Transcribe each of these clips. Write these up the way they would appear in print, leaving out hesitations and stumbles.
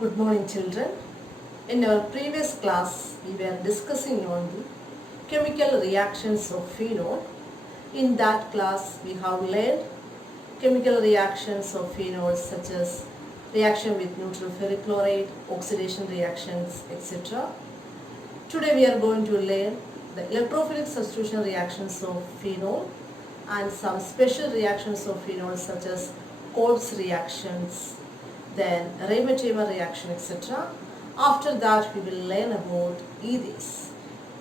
Good morning, children. In our previous class, we were discussing on the chemical reactions of phenol. In that class, we have learned chemical reactions of phenols such as reaction with neutral ferric chloride, oxidation reactions, etc. Today we are going to learn the electrophilic substitution reactions of phenol and some special reactions of phenol such as Kolb's reactions, then Riemann-Tiemann reaction, etc. After that we will learn about EDAs,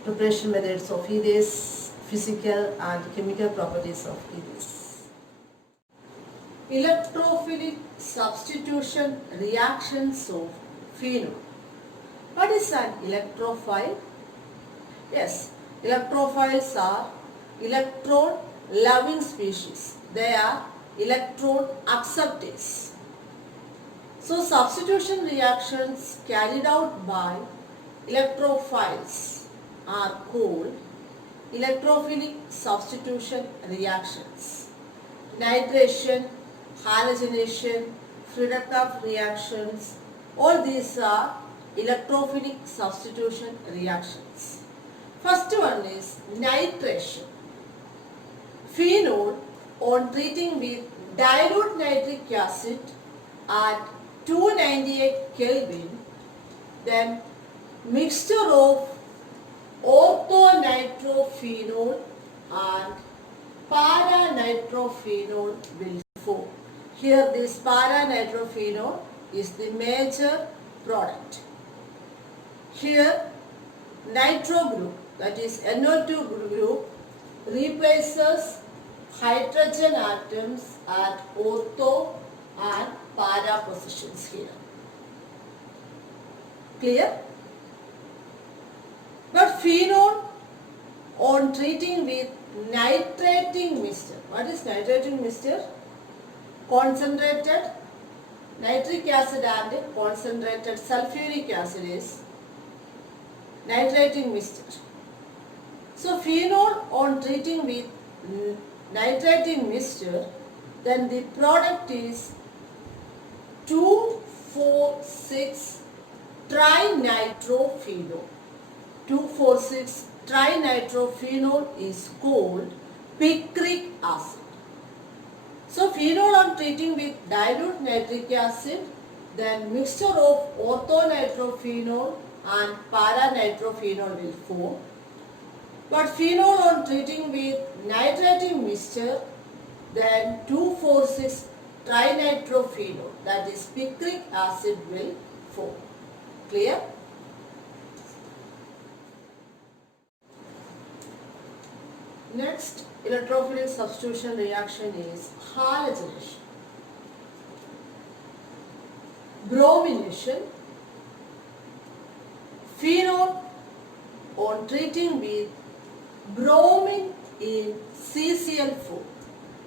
preparation methods of EDAs, physical and chemical properties of EDAs. Electrophilic substitution reactions of phenol. What is an electrophile? Yes, electrophiles are electron-loving species. They are electron acceptors. So, substitution reactions carried out by electrophiles are called electrophilic substitution reactions. Nitration, halogenation, Friedrich reactions, all these are electrophilic substitution reactions. First one is nitration. Phenol, on treating with dilute nitric acid at 298 Kelvin, then mixture of orthonitrophenol and para-nitrophenol will form. Here this para-nitrophenol is the major product. Here nitro group, that is NO2 group, replaces hydrogen atoms at ortho and para positions here. Clear? But phenol, on treating with nitrating mixture. What is nitrating mixture? Concentrated nitric acid and concentrated sulfuric acid is nitrating mixture. So phenol, on treating with nitrating mixture, then the product is 2,4,6 trinitrophenol. 2,4,6 trinitrophenol is called picric acid. So phenol, on treating with dilute nitric acid, then mixture of orthonitrophenol and para-nitrophenol will form. But phenol, on treating with nitrating mixture, then 2,4,6 trinitrophenol, that is picric acid, will form. Clear? Next electrophilic substitution reaction is halogenation. Bromination. Phenol, on treating with bromine in CCl4.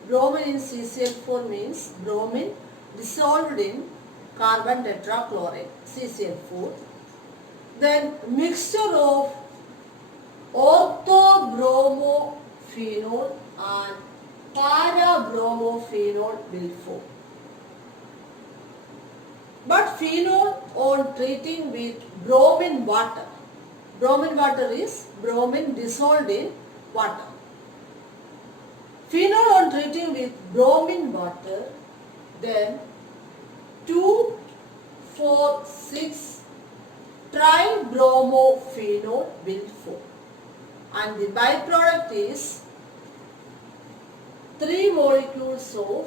Bromine in CCl4 means bromine dissolved in carbon tetrachloride, CCl4. Then mixture of orthobromophenol and para-bromophenol will form. But phenol, on treating with bromine water is bromine dissolved in water. Phenol, on treating with bromine water, then 2,4,6 tribromophenol will form. And the byproduct is 3 molecules of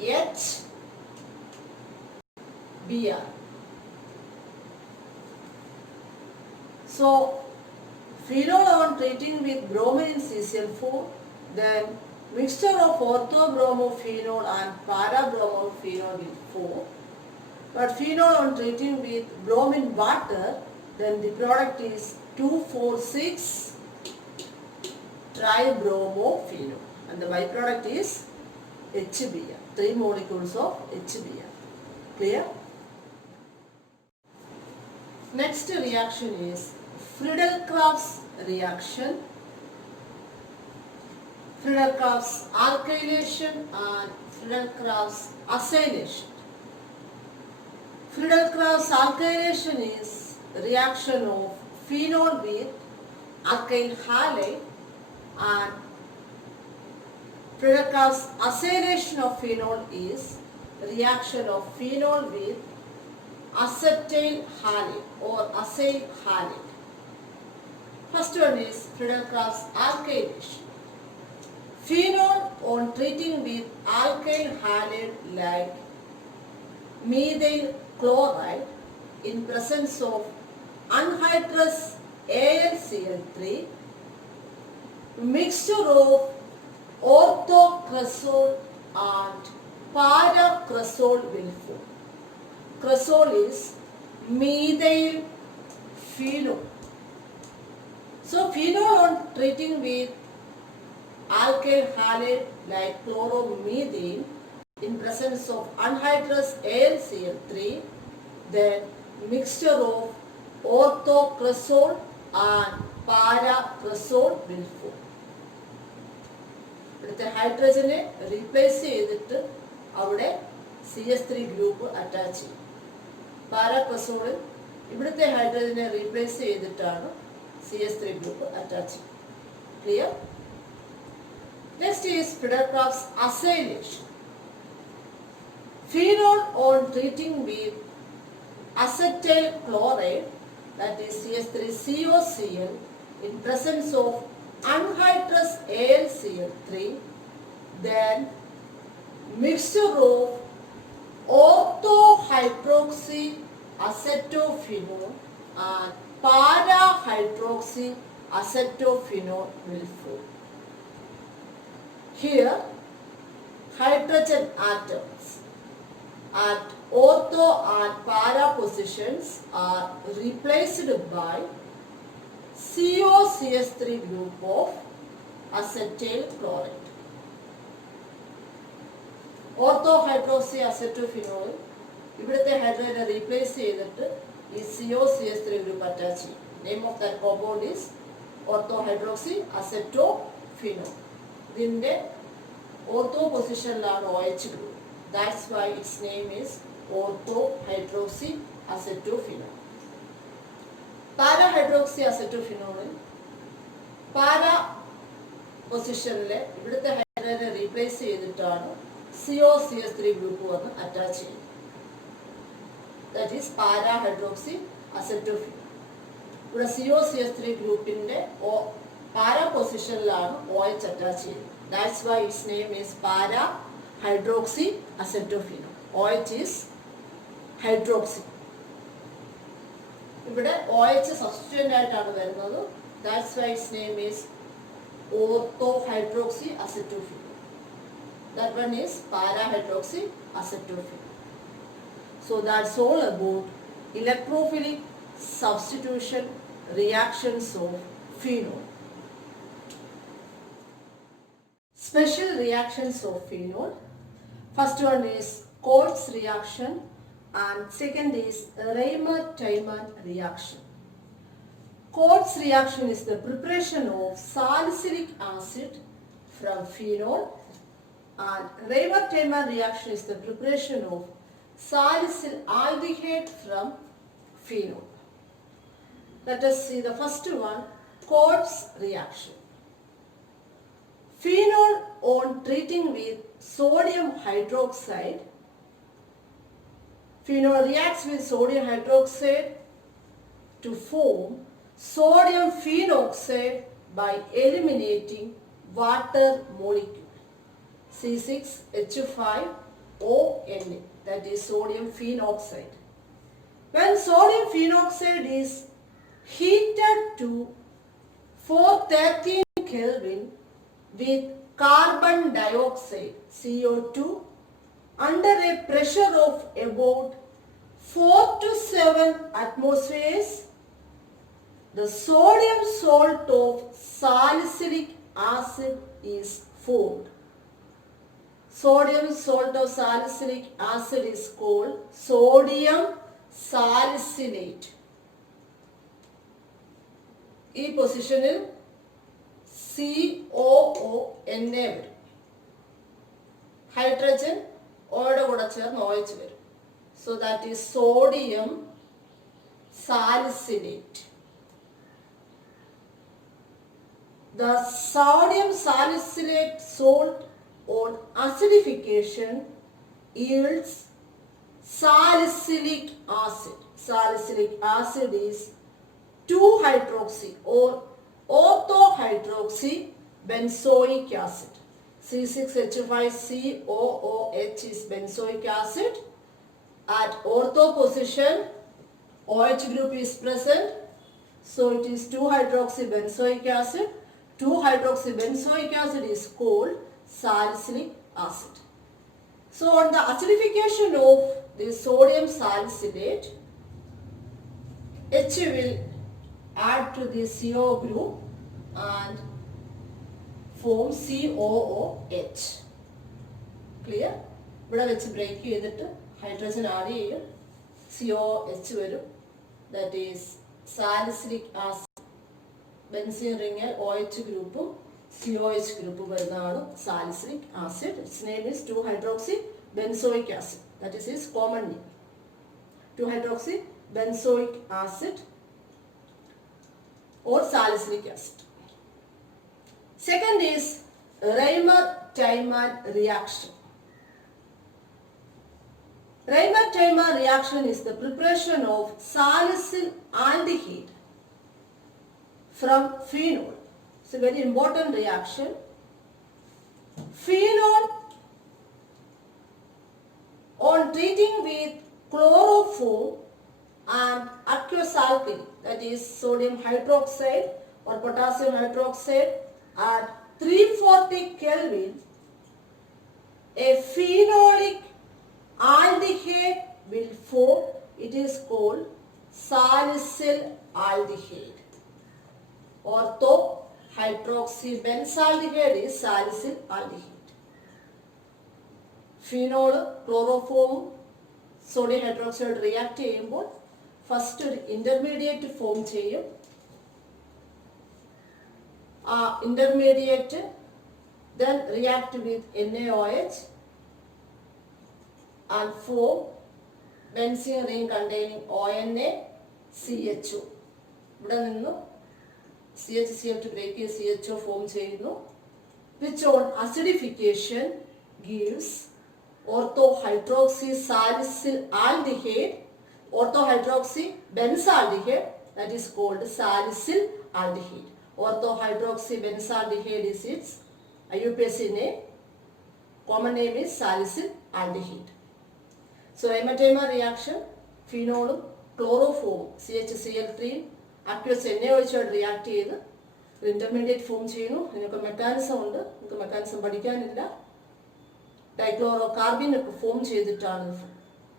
HBr. So phenol, on treating with bromine in CCl4, then mixture of orthobromophenol and para-bromophenol will form. But phenol, on treating with bromine water, then the product is 2,4,6 tribromophenol and the byproduct is HBr, 3 molecules of HBr. Clear? Next reaction is Friedel-Crafts reaction. Friedel-Crafts alkylation and Friedel-Crafts acylation. Friedel-Crafts alkylation is reaction of phenol with alkyl halide, and Friedel-Crafts acylation of phenol is reaction of phenol with acetyl halide or acyl halide. First one is Friedel-Crafts alkylation. Phenol on treating with alkyl halide like methyl chloride in presence of anhydrous AlCl3, mixture of orthocresol and paracresol will form. Cresol is methyl phenol. So phenol on treating with alkyl halide like chloromethane in presence of anhydrous AlCl3, then mixture of orthocresol and paracresol will form. ഇവിടുത്തെ ഹൈഡ്രജനെ replace ചെയ്തിട്ട് അവിടെ CH3 group attach ചെയ്യും. പാരാക്രസോളിൽ ഇവിടുത്തെ ഹൈഡ്രജനെ replace ചെയ്തിട്ടാണ് CH3 group attach ചെയ്യും. Clear? Next is Friedel-Crafts acylation. Phenol on treating with acetyl chloride, that is CH3COCl, in presence of anhydrous AlCl3, then mixture of orthohydroxy acetophenol and para-hydroxy acetophenol will form. Here, hydrogen atoms at ortho and para positions are replaced by COCH3 group of acetyl chloride. Orthohydroxy acetophenol ഇവിടുത്തെ ഹൈഡ്രജനെ replace ചെയ്തിട്ട് ഈ COCH3 group attach ചെയ്യും. Name of that compound is orthohydroxy acetophenol. ഇതിൻ്റെ ortho പൊസിഷനിലാണ് OH group. That's why its name is orthohydroxy acetophenol. Para-hydroxy acetophenolൽ para പൊസിഷനിലെ ഇവിടുത്തെ ഹൈഡ്രജനെ റീപ്ലേസ് ചെയ്തിട്ടാണ് COCH3 ഗ്രൂപ്പ് വന്ന് അറ്റാച്ച് ചെയ്യുന്നത്. That is para-hydroxy acetophenol. ഇവിടെ COCH3 ഗ്രൂപ്പിന്റെ പാരാ പൊസിഷനിലാണ് OH അറ്റാച്ച് ചെയ്യുന്നത്. That's why its name is para-hydroxy acetophenol. OH is hydroxy. ഇവിടെ OH സബ്സ്റ്റിറ്റ്യൂവന്റ് ആയിട്ടാണ് വരുന്നത്. That's why its name is orthohydroxy acetophenol. That one is para-hydroxy acetophenol. So that's all about electrophilic substitution reactions of phenol. Special reactions of phenol. First one is Coates reaction and second is Raymer-Tiemann reaction. Coates reaction is the preparation of salicylic acid from phenol, and Raymer-Tiemann reaction is the preparation of salicyl aldehyde from phenol. Let us see the first one, Coates reaction. Phenol on treating with sodium hydroxide. Phenol reacts with sodium hydroxide to form sodium phenoxide by eliminating water molecule C6H5ONa, that is sodium phenoxide. When sodium phenoxide is heated to 413 Kelvin with carbon dioxide CO2 under a pressure of about 4 to 7 atmospheres, the sodium salt of salicylic acid is formed. Sodium salt of salicylic acid is called sodium salicylate. ഈ പൊസിഷനിൽ COONA വരും. Hydrogen ഓയുടെ കൂടെ ചേർന്ന് OH വരും. So that is sodium salicylate. The sodium salicylate salt on acidification yields salicylic acid. Salicylic acid is 2-hydroxy or orthohydroxy benzoic acid. C6H5COOH is benzoic acid. At ortho position, OH group is present. So it is 2-hydroxy benzoic acid. 2-hydroxy benzoic acid is called salicylic acid. So on the acidification of the sodium salicylate, H will add to the CO group and form COOH. Clear? ഇവിടെ വെച്ച് break ചെയ്തിട്ട് hydrogen add ചെയ്യും, COH വരും. That is salicylic acid. Benzene റിങ്ങിൽ OH ഗ്രൂപ്പും COH ഗ്രൂപ്പും വരുന്നതാണ് salicylic acid. Its name is 2-hydroxy benzoic acid. That is its common name. 2-hydroxy benzoic acid or salicylic acid. Second is Raymer-Teyman reaction. Raymer-Teyman reaction is the preparation of salicyl aldehyde from phenol. It's a very important reaction. Phenol, on treating with chloroform and aqueous alkali, that is sodium hydroxide or potassium hydroxide, at 340 Kelvin, a phenolic aldehyde will form. It is called salicyl aldehyde. Ortho-hydroxybenzaldehyde is salicyl aldehyde. Phenol, chloroform, sodium hydroxide react ചെയ്യുമ്പോൾ first ഒരു intermediate form ചെയ്യും. ആ intermediate then react with NaOH and form benzene ring containing ONA CHO. ഇവിടെ നിന്നും CHCl to break CHO form ചെയ്യുന്നു, which on acidification gives ortho-hydroxy salicyl aldehyde, ortho-hydroxy benzaldehyde, that is called salicyl aldehyde. Ortho-hydroxy benzaldehyde is its IUPAC name. Common name is salicyl aldehyde. So Raymer-Teyman reaction, phenol, chloroform, CHCl3, aqueous NaOH react ചെയ്ത് intermediate form ചെയ്യുന്നു. ഇതിനൊക്കെ mechanism ഉണ്ട്, നമുക്ക് mechanism പഠിക്കാനില്ല. Dichloro carbine ഒക്കെ form ചെയ്തിട്ടാണ്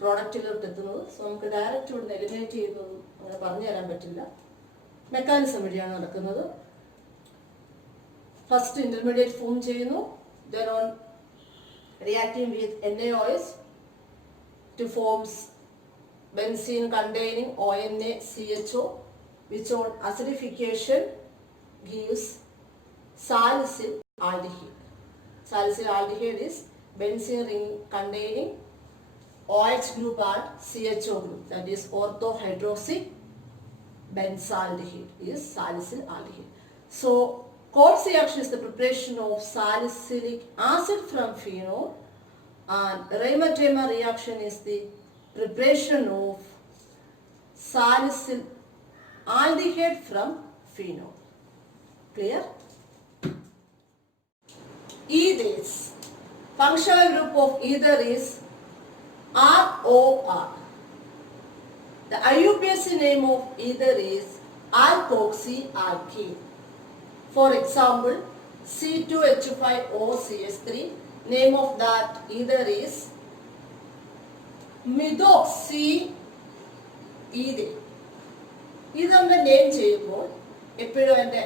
പ്രോഡക്റ്റിലോട്ട് എത്തുന്നത്. So നമുക്ക് direct ഇവിടുന്ന് എലിമിനേറ്റ് ചെയ്യുന്നത് അങ്ങനെ പറഞ്ഞു തരാൻ പറ്റില്ല. മെക്കാനിസം വഴിയാണ് നടക്കുന്നത്. ഫസ്റ്റ് ഇന്റർമീഡിയറ്റ് ഫോം ചെയ്യുന്നു, then on reacting with NaOH to forms benzene containing ONA CHO, which on acidification gives salicyl aldehyde. Salicyl aldehyde is benzene ring containing OH group and CHO group, that is ortho-hydroxy benzaldehyde is salicyl aldehyde. So Coles reaction is the preparation of salicylic acid from phenol, and Raymer-Teyman reaction is the preparation of salicyl aldehyde from phenol. Clear? Ethers. Functional group of ether is ROR. The IUPAC name of ether is alkoxyalkene. For example, C2H5OCH3, name of that ether is methoxyethane. ഇത് നമ്മൾ name ചെയ്യുമ്പോൾ എപ്പോഴും എൻ്റെ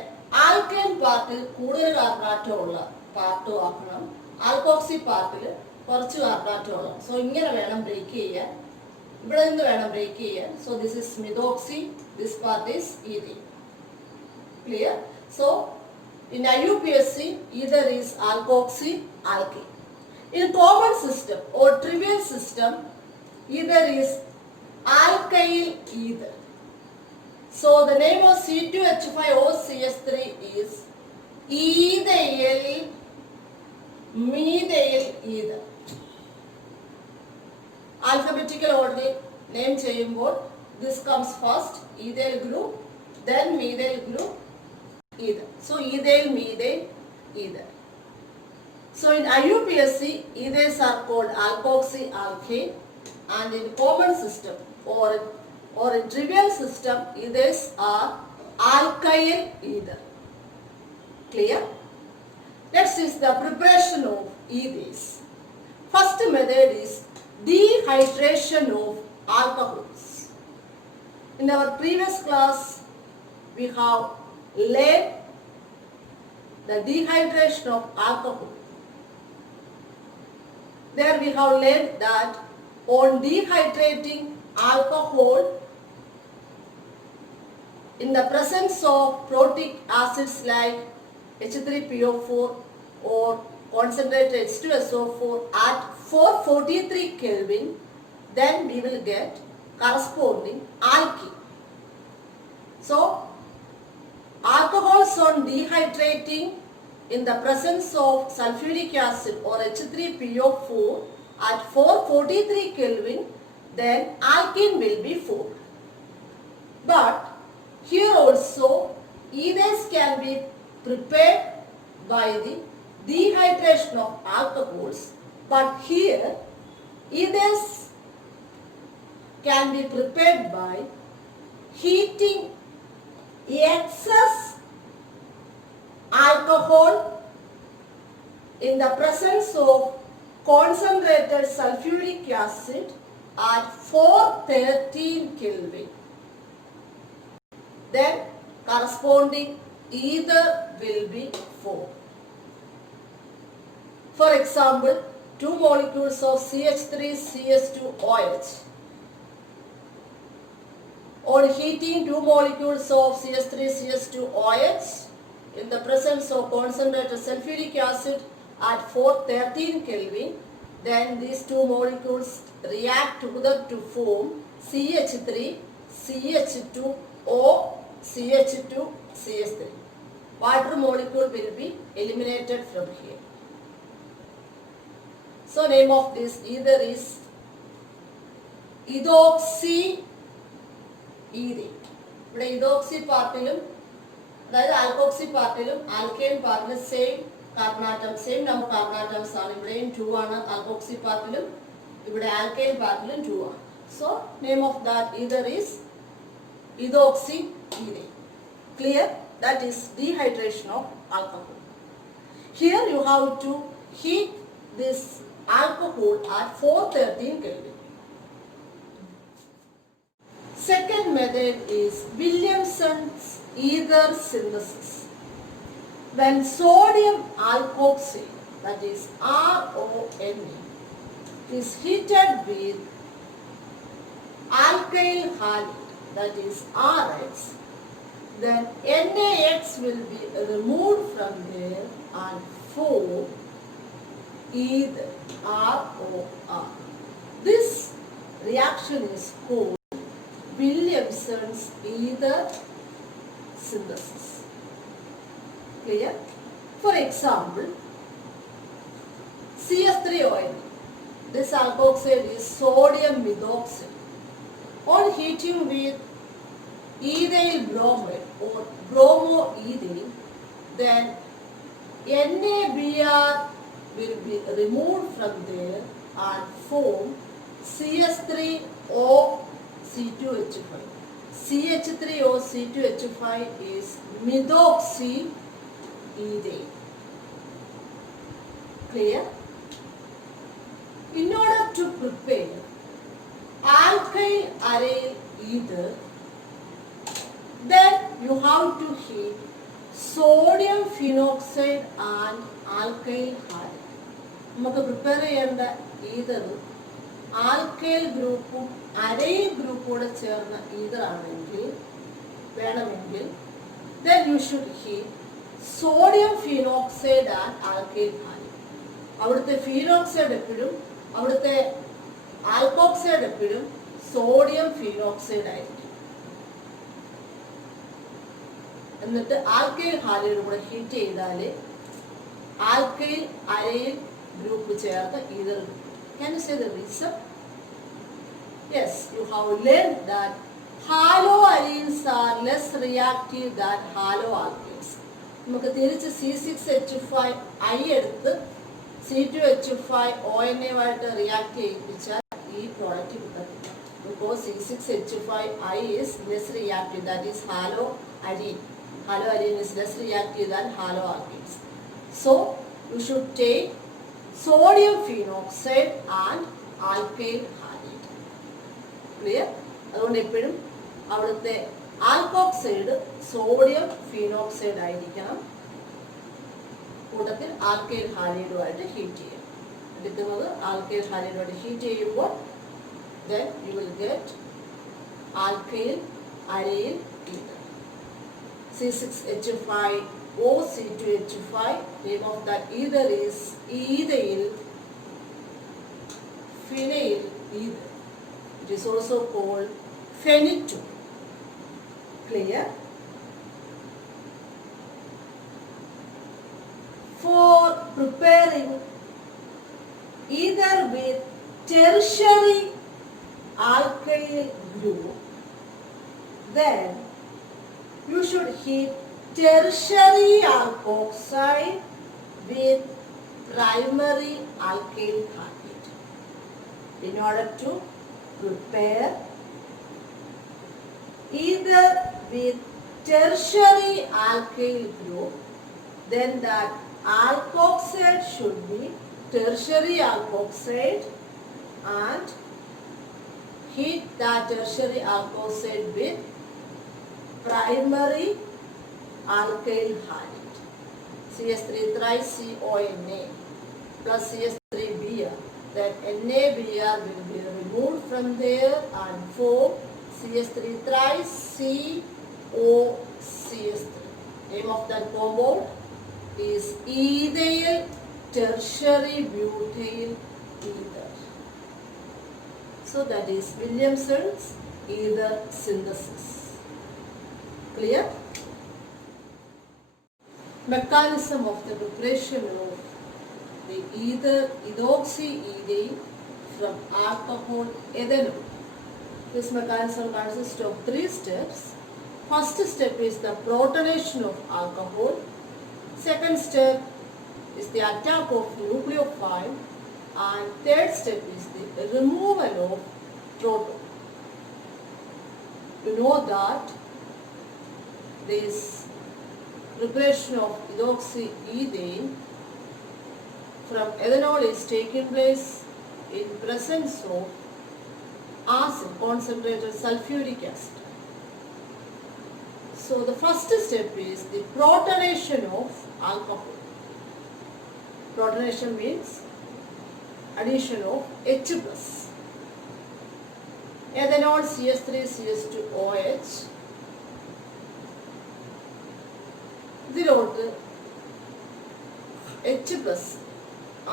alkyne പാർട്ടിൽ കൂടുതൽ carbon atom ഉള്ള പാർട്ടും ആക്കണം, ആൽക്കോക്സി പാർട്ടിൽ കുറച്ച് കാർബണാറ്റം ഉള്ള. സോ ഇങ്ങനെ വേണം ബ്രേക്ക് ചെയ്യാൻ, ഇവിടെ നിന്ന് വേണം ബ്രേക്ക് ചെയ്യാൻ. So this is methoxy, this part is ethene. Clear? So in IUPAC either is alkoxy alkene. In common system or trivial system, ether is alkyl ether. So the name of C2H5OCH3 is ethyl methyl ether. Alphabetical order name cheyumbol this comes first, ethyl group, then methyl group, ether. So ethyl methyl ether. So in IUPAC, ethers are called alkoxy alkane, and in common system or in trivial system, ethers are alkyl ether. Clear? Next is the preparation of ethers. First method is dehydration of alcohols. In our previous class, we have learned the dehydration of alcohol. There we have learned that on dehydrating alcohol in the presence of protic acids like H3PO4 or concentrated H2SO4 at 443 Kelvin, then we will get corresponding alkene. So, alcohols on dehydrating in the presence of sulfuric acid or H3PO4 at 443 Kelvin, then alkene will be formed. But here also ethers can be prepared by the dehydration of alcohols, but here ethers can be prepared by heating excess alcohol in the presence of concentrated sulfuric acid at 413 Kelvin. Then corresponding ether will be formed. For example, 2 molecules of CH3CH2OH. On heating 2 molecules of CH3CH2OH in the presence of concentrated sulfuric acid at 413 Kelvin, then these 2 molecules react together to form CH3, CH2O, CH2, CH3. Water molecule will be eliminated from here. So name of this ether is ethoxy ether. ഇവിടെ ethoxy പാർട്ടിലും അതായത് alkoxy പാർട്ടിലും alkyne പാർട്ടിലും same carbon atom same number carbon atoms ആണ്. ഇവിടെയും 2 ആണ് alkoxy പാർട്ടിലും ഇവിടെ alkyne പാർട്ടിലും 2 ആണ്. So name of that ether is ethoxy ether. Clear? That is dehydration of alcohol. Here you have to heat this alcohol at 413 Kelvin. Second method is Williamson's ether synthesis. When sodium alkoxide, that is RONA, is heated with alkyl halide, that is RX, then NaX will be removed from there and form ether, ROR. This reaction is called Williamson's ether synthesis. Clear? For example, CH3ON. This alkoxide is sodium methoxide. On heating with ethyl bromide or bromoethyl, then NaBr will be removed from there and form CH3O C2H5. CH3O C2H5 is methoxy ether. Clear? In order to prepare alkyl aryl ether, then you have to heat sodium phenoxide and alkyl halide. നമുക്ക് prepare ചെയ്യേണ്ട ether alkyl ഗ്രൂപ്പും aril ഗ്രൂപ്പും കൂടെ ചേർന്ന ether ആണെങ്കിൽ വേണമെങ്കിൽ then you should heat sodium phenoxide and alkyl halide. അവിടുത്തെ phenoxide എപ്പോഴും അവിടുത്തെ ആൽക്കോക്സൈഡ് എപ്പോഴും സോഡിയം ഫീനോക്സൈഡ് ആയിരിക്കും. എന്നിട്ട് ആൽക്കൈൽ ഹാലൈഡ് കൂടെ ഹീറ്റ് ചെയ്താൽ ആൽക്കൈൽ അരയിൽ ഗ്രൂപ്പ് ചേർത്ത് either. Can you say the reason? Yes, you have learned that haloarenes are less reactive than haloalkanes. നമുക്ക് തിരിച്ച് C6H5I എടുത്ത് C2H5ONA റിയാക്ട് ചെയ്യിപ്പിച്ചാൽ ഈ പ്രോഡക്റ്റ് കിട്ടത്തില്ല. Because C6H5I is less reactive, that is haloarene. Haloarene is less reactive than haloalkanes. So you should take sodium phenoxide and alkyl halide. Clear? അതുകൊണ്ട് എപ്പോഴും അവിടുത്തെ alkoxide sodium phenoxide ആയിരിക്കണം. കൂട്ടത്തിൽ alkyl ഹാലൈഡുമായിട്ട് heat ചെയ്യും. എടുക്കുന്നത് alkyl ഹാലൈഡുമായിട്ട് heat ചെയ്യുമ്പോൾ then you will get alkyl aryl ether. C6H5O C2H5, name of that ether is ethyl phenyl ether. It is also called phenitone. Clear? For preparing either with tertiary alkyl group, then you should heat tertiary alkoxide with primary alkyl halide in order to prepare either with tertiary alkyl group. Then that alkoxide should be tertiary alkoxide and heat that tertiary alkoxide with primary alkyl halide. CS3 triCONA plus CS3Br. Then NaBr will be removed from there and form CS3 triCOCS3. Name of that compound is ethyl tertiary butyl ether. So that is Williamson's ether synthesis. Clear? Mechanism of the preparation of the ethoxyethane from alcohol ethanol. This mechanism consists of 3 steps. First step is the protonation of alcohol. Second step is the attack of nucleophile. And third step is the removal of proton. You know that this preparation of ethoxyethane from ethanol is taking place in presence of acid, concentrated sulfuric acid. So the first step is the protonation of alcohol. Protonation means addition of H plus. Ethanol CS3CS2OH. ഇതിലോട്ട് H plus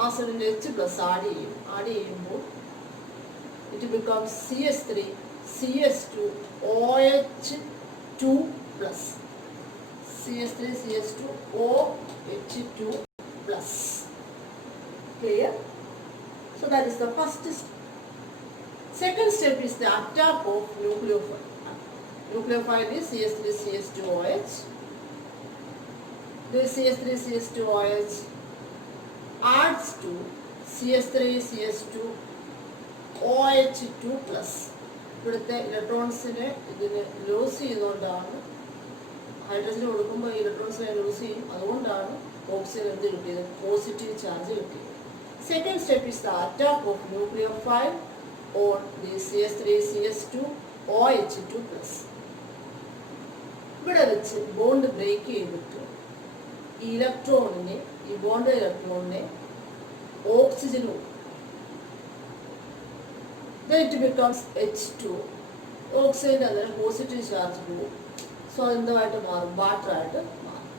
ആസിഡിൻ്റെ H plus add ചെയ്യുമ്പോൾ it becomes CS3 CS2 OH2 plus. CS3 CS2 OH2 plus. Clear? So that is the first step. Second step is the attack of nucleophile. Nucleophile is CS3 CS2OH. This CS3 CS2OH adds to CS3 CS2 OH2 plus. ഇവിടുത്തെ ഇലക്ട്രോൺസിനെ ഇതിന് loose ചെയ്തുകൊണ്ടാണ് ഹൈഡ്രജന് കൊടുക്കുമ്പോൾ ഇലക്ട്രോൺസിനെ loose ചെയ്യും. അതുകൊണ്ടാണ് oxygen എന്ത് കിട്ടിയത്? Positive charge കിട്ടിയത്. Second step is the attack of nucleophile on the CS3 CS2 OH2 plus. ഇവിടെ വെച്ച് ബോണ്ട് ബ്രേക്ക് ചെയ്തിട്ട് ഈ ഇലക്ട്രോണിനെ ഈ ബോണ്ട് ഇലക്ട്രോണിനെ ഓക്സിജൻ കൊടുക്കും. Then it becomes H2. ഓക്സിജൻ്റെ അന്നേരം പോസിറ്റീവ് ചാർജ് പോകും. സോ അതെന്തായിട്ട് മാറും? വാട്ടറായിട്ട് മാറും.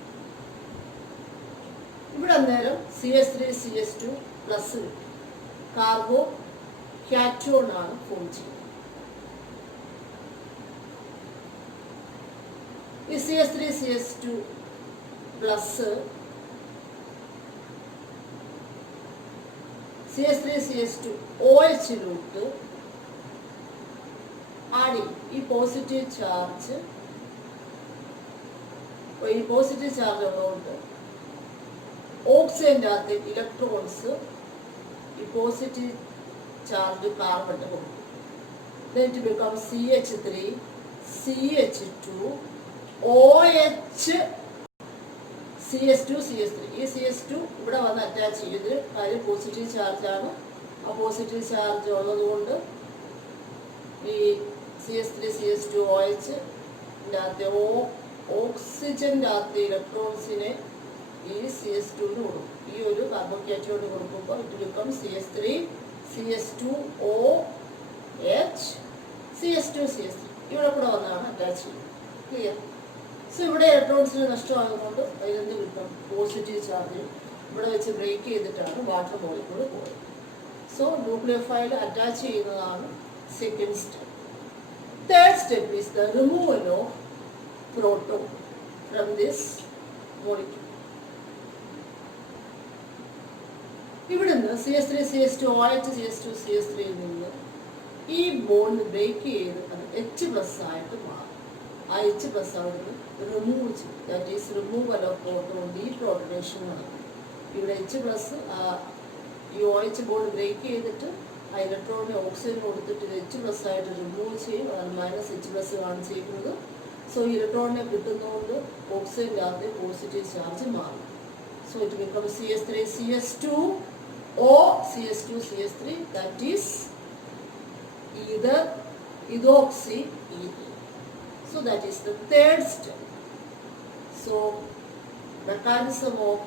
ഇവിടെ അന്നേരം CS3 CS2 പ്ലസ് കിട്ടും. കാർബോ കാറ്റോൺ ആണ് ഫോം ചെയ്യുന്നത്. ഈ CS3CS2 പ്ലസ് CS3CS2 OHയിലോട്ട് ആഡ് ചെയ്യും. ഈ പോസിറ്റീവ് ചാർജ് ഉള്ളതുകൊണ്ട് ഓക്സിജൻ്റെ അകത്ത് ഇലക്ട്രോൺസ് ഈ പോസിറ്റീവ് ചാർജ് കാർബണിന് കൊടുക്കും. Then it becomes CH3, CH2, OH, CS2, CS3. ഈ CS2 ഇവിടെ വന്ന് അറ്റാച്ച് ചെയ്ത് കാര്യം പോസിറ്റീവ് ചാർജാണ്. ആ പോസിറ്റീവ് ചാർജ് ഉള്ളതുകൊണ്ട് ഈ CS3, CS2, OH അകത്തെ ഓക്സിജൻ്റെ അകത്ത് ഇലക്ട്രോൺസിനെ ഈ CS2 കൊടുക്കും. ഈ ഒരു കാർബൺ കാറ്റോൺ കൊടുക്കുമ്പോൾ it become CS3, CS2, OH, CS2, CS3 ഇവിടെ കൂടെ വന്നാണ് അറ്റാച്ച് ചെയ്യുന്നത്. ക്ലിയർ? സോ ഇവിടെ ഇലക്ട്രോൺസിന് നഷ്ടമാകുന്നതുകൊണ്ട് അതിലെന്ത് കിട്ടും? പോസിറ്റീവ് ചാർജ് ഇവിടെ വെച്ച് ബ്രേക്ക് ചെയ്തിട്ടാണ് വാട്ടർ മോളിക്യൂൾ പോകുന്നത്. സോ ന്യൂക്ലിയോഫൈൽ അറ്റാച്ച് ചെയ്യുന്നതാണ് second step. Third step is the removal of proton from this molecule. ഇവിടുന്ന് CS3, CS2, OH, CS2, CS3 നിന്ന് ഈ ബോണ്ട് ബ്രേക്ക് ചെയ്ത് അത് H+ ആയിട്ട് മാറും. ആ H+ അവിടുന്ന് റിമൂവ് ചെയ്യും. That is removal of proton, deprotonation നടക്കും. ഇവിടെ H+ ഈ OH ബോണ്ട് ബ്രേക്ക് ചെയ്തിട്ട് ആ ഇലക്ട്രോണിനെ ഓക്സിജൻ കൊടുത്തിട്ട് ഇത് H+ ആയിട്ട് റിമൂവ് ചെയ്യും. അതാണ് -H+ കാണിച്ചിരിക്കുന്നത്. സോ ഇലക്ട്രോണിനെ കിട്ടുന്നതുകൊണ്ട് ഓക്സിജൻ്റെ അകത്ത് പോസിറ്റീവ് ചാർജ് മാറും. So it become CS3, CS2, or CS2, CS3, that is either ethoxy ethane. So that is the third step. So mechanism of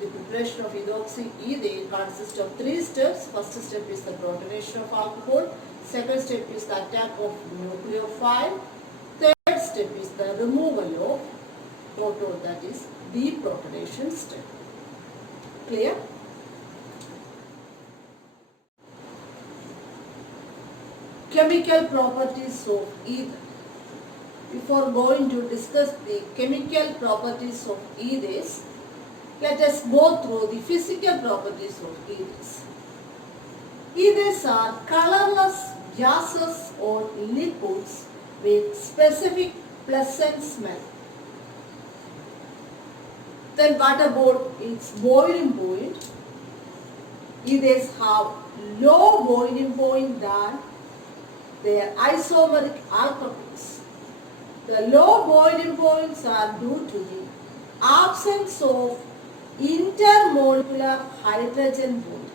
the preparation of ethoxy ethane consists of 3 steps. First step is the protonation of alcohol. Second step is the attack of nucleophile. Third step is the removal of proton, that is deprotonation step. Clear? Chemical properties of ether. Before going to discuss the chemical properties of ethers, let us go through the physical properties of ethers. Ethers are colorless gases or liquids with specific pleasant smell. Then what about its boiling point? Ethers have low boiling point than their isomeric alcohols. The low boiling points are due to the absence of intermolecular hydrogen bond.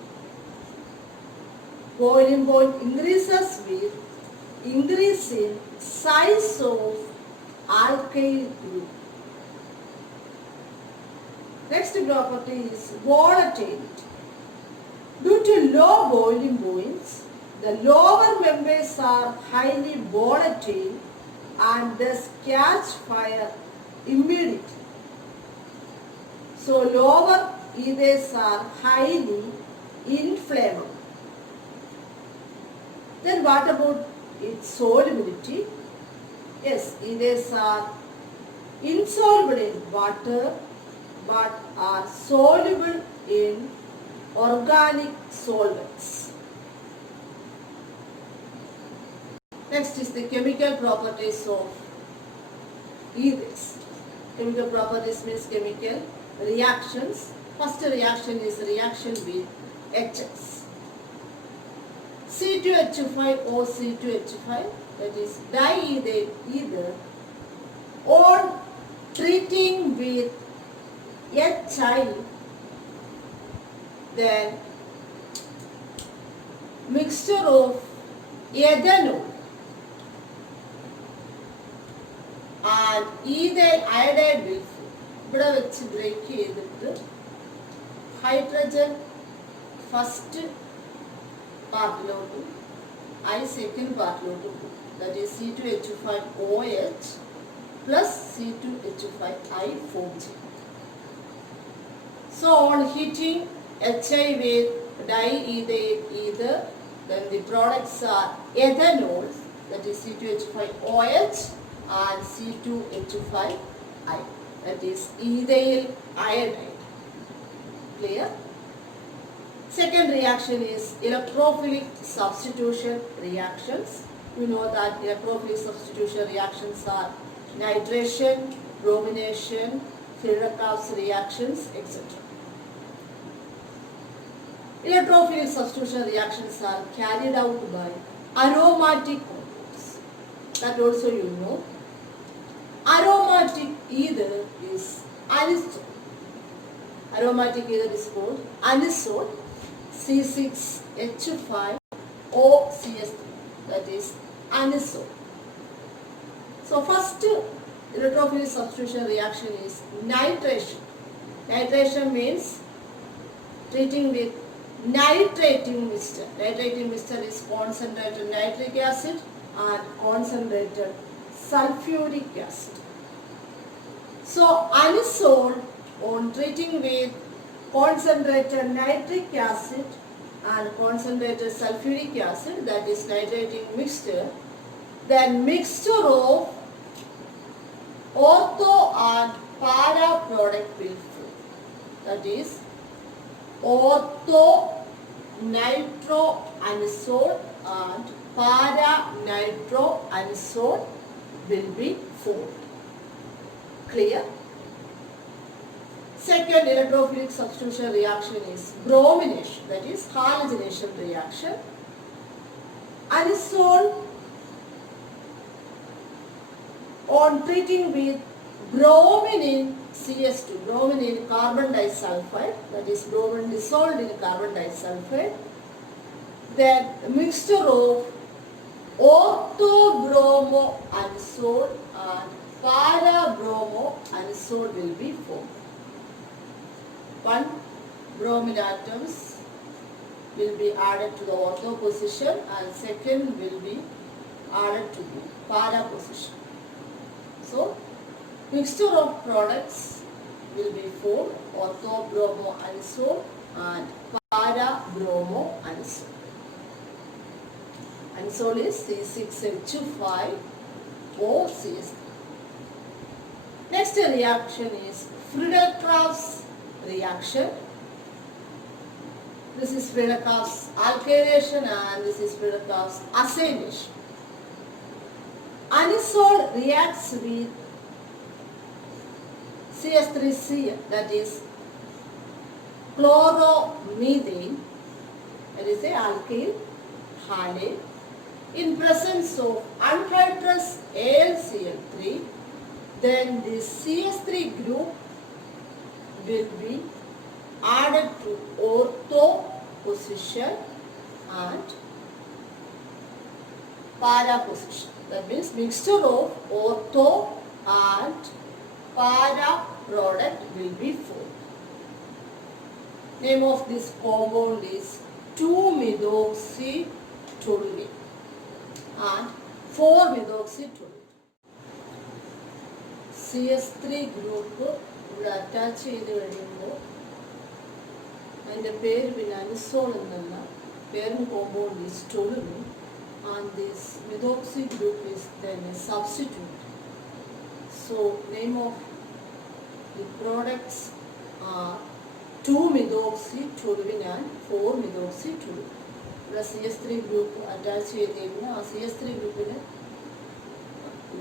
Boiling point increases with increase in size of alkyl group. Next property is volatility. Due to low boiling points, the lower membranes are highly volatile and thus catch fire immediately. So lower ethers are highly inflammable. Then what about its solubility? Yes, ethers are insoluble in water but are soluble in organic solvents. Next is the chemical properties of ethers. Chemical properties means chemical reactions. First reaction is reaction with Hs. C2H5 or C2H5, that is diethyl ether, on treating with Hi, then mixture of ethanol and ethyl iodide will ഇവിടെ വെച്ച് break ചെയ്തിട്ട് hydrogen first പാർട്ടിലോട്ടും I second പാർട്ടിലോട്ടും പോകും. That is C2H5OH plus C2H5I form ചെയ്യും. So on heating Hi with diethyl ether Then the products are ethanols, that is C2H5OH and C2H5I, that is ethyl iodide. Clear? Second reaction is electrophilic substitution reactions. We know that electrophilic substitution reactions are nitration, bromination, Friedel-Crafts reactions, etc. Electrophilic substitution reactions are carried out by aromatic compounds. That also you know. Aromatic ether is anisole. Aromatic ether is called anisole, C6H5OCS3, that is anisole. So first electrophilic substitution reaction is nitration. Nitration means treating with nitrating mixture. Nitrating mixture is concentrated nitric acid and concentrated sulfuric acid. So anisole on treating with concentrated nitric acid and concentrated sulfuric acid, that is nitrating mixture, then mixture of ortho and para product will form. That is ortho nitroanisole and para nitroanisole will be formed. Clear? Second electrophilic substitution reaction is bromination, that is halogenation reaction. Anisole on treating with bromine CS2, bromine carbon disulfide, that is bromine dissolved in carbon disulfide, then mixture of orthobromoanisole and para-bromoanisole will be formed. One bromine atoms will be added to the ortho position and second will be added to the para position. So, mixture of products will be formed, orthobromoanisole and para-bromoanisole. Anisole is C6H5OCS3. Next reaction is Friedel-Crafts reaction. This is Friedel-Crafts alkylation and this is Friedel-Crafts acylation. Anisole reacts with CS3Cl, that is chloromethane, that is a alkyl halide, in presence of anhydrous AlCl3. Then this CS3 group will be added to ortho position and para position. That means mixture of ortho and para product will be formed. Name of this compound is 2-methoxytoluene and 4-methoxytoluene. CS3 group ഇവിടെ attach ചെയ്ത് കഴിയുമ്പോൾ അതിൻ്റെ പേര് പിന്നെ anisole എന്നല്ല, parent compound is toluene and this methoxy group is then a substitute. So name of the products are 2-methoxytoluene and 4-methoxytoluene. ഇവിടെ CS3 group attach ചെയ്തിരിക്കുന്ന ആ CS3 ഗ്രൂപ്പിന്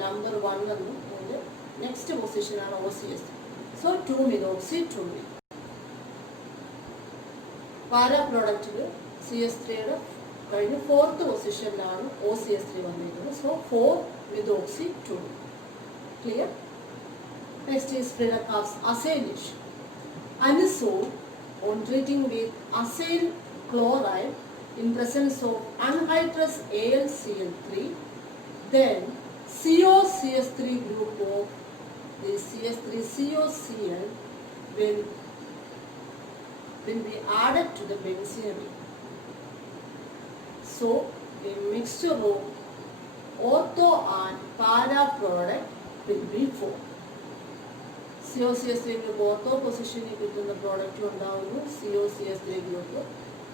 നമ്പർ 1 എന്നും അതിൻ്റെ നെക്സ്റ്റ് പൊസിഷനാണ് OCS3. So 2-methoxytoluene. പാരാ പ്രോഡക്റ്റിൽ CS3യുടെ കഴിഞ്ഞ് 4th പൊസിഷനിലാണ് OCS3 വന്നിരിക്കുന്നത്. So 4-methoxytoluene. Clear? Next is Friedel-Crafts acylation. Anisole on treating with acyl chloride in presence of anhydrous AlCl3, then COCS3 group of the CS3COCl will be added to the benzene ring. So a mixture of ortho and para product will be formed. COCS3 group ortho പൊസിഷനിൽ കിട്ടുന്ന product ഉണ്ടാവുന്നു COCS3 group,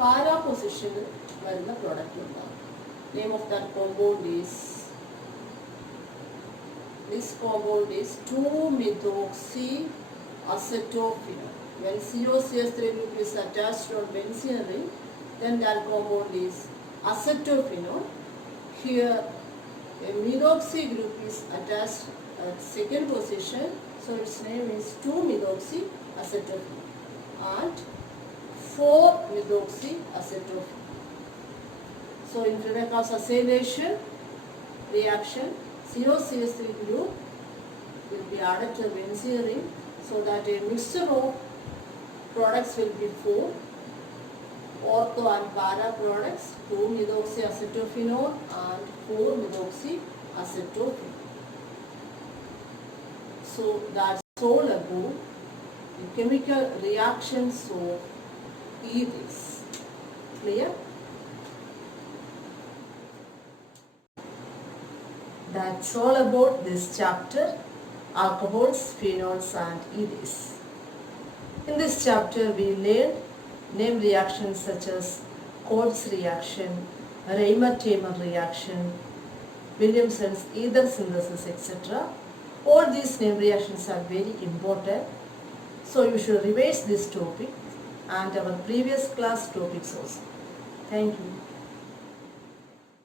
para പൊസിഷനിൽ വരുന്ന product ഉണ്ടാകും. Name of that compound is this compound is 2-methoxyacetophenol. When COCH3 group is attached on benzene ring, then that compound is acetophenol. Here a methoxy group is attached at second position, so its name is 2-methoxyacetophenol and 4-methoxyacetophenol. So in Friedeker's acylation reaction, COCH3 group will be added to the benzene ring so that a mixture of products will be formed. Ortho and para products, 2-methoxyacetophenol and 4-methoxyacetophenol. So that's all about the chemical reactions of ethyls. Clear? That's all about this chapter, alcohols, phenols and ethyls. In this chapter we learned name reactions such as Coats reaction, Reimer-Tamer reaction, Williamson's ether synthesis, etc. All these name reactions are very important. So you should revise this topic and our previous class topics also. Thank you.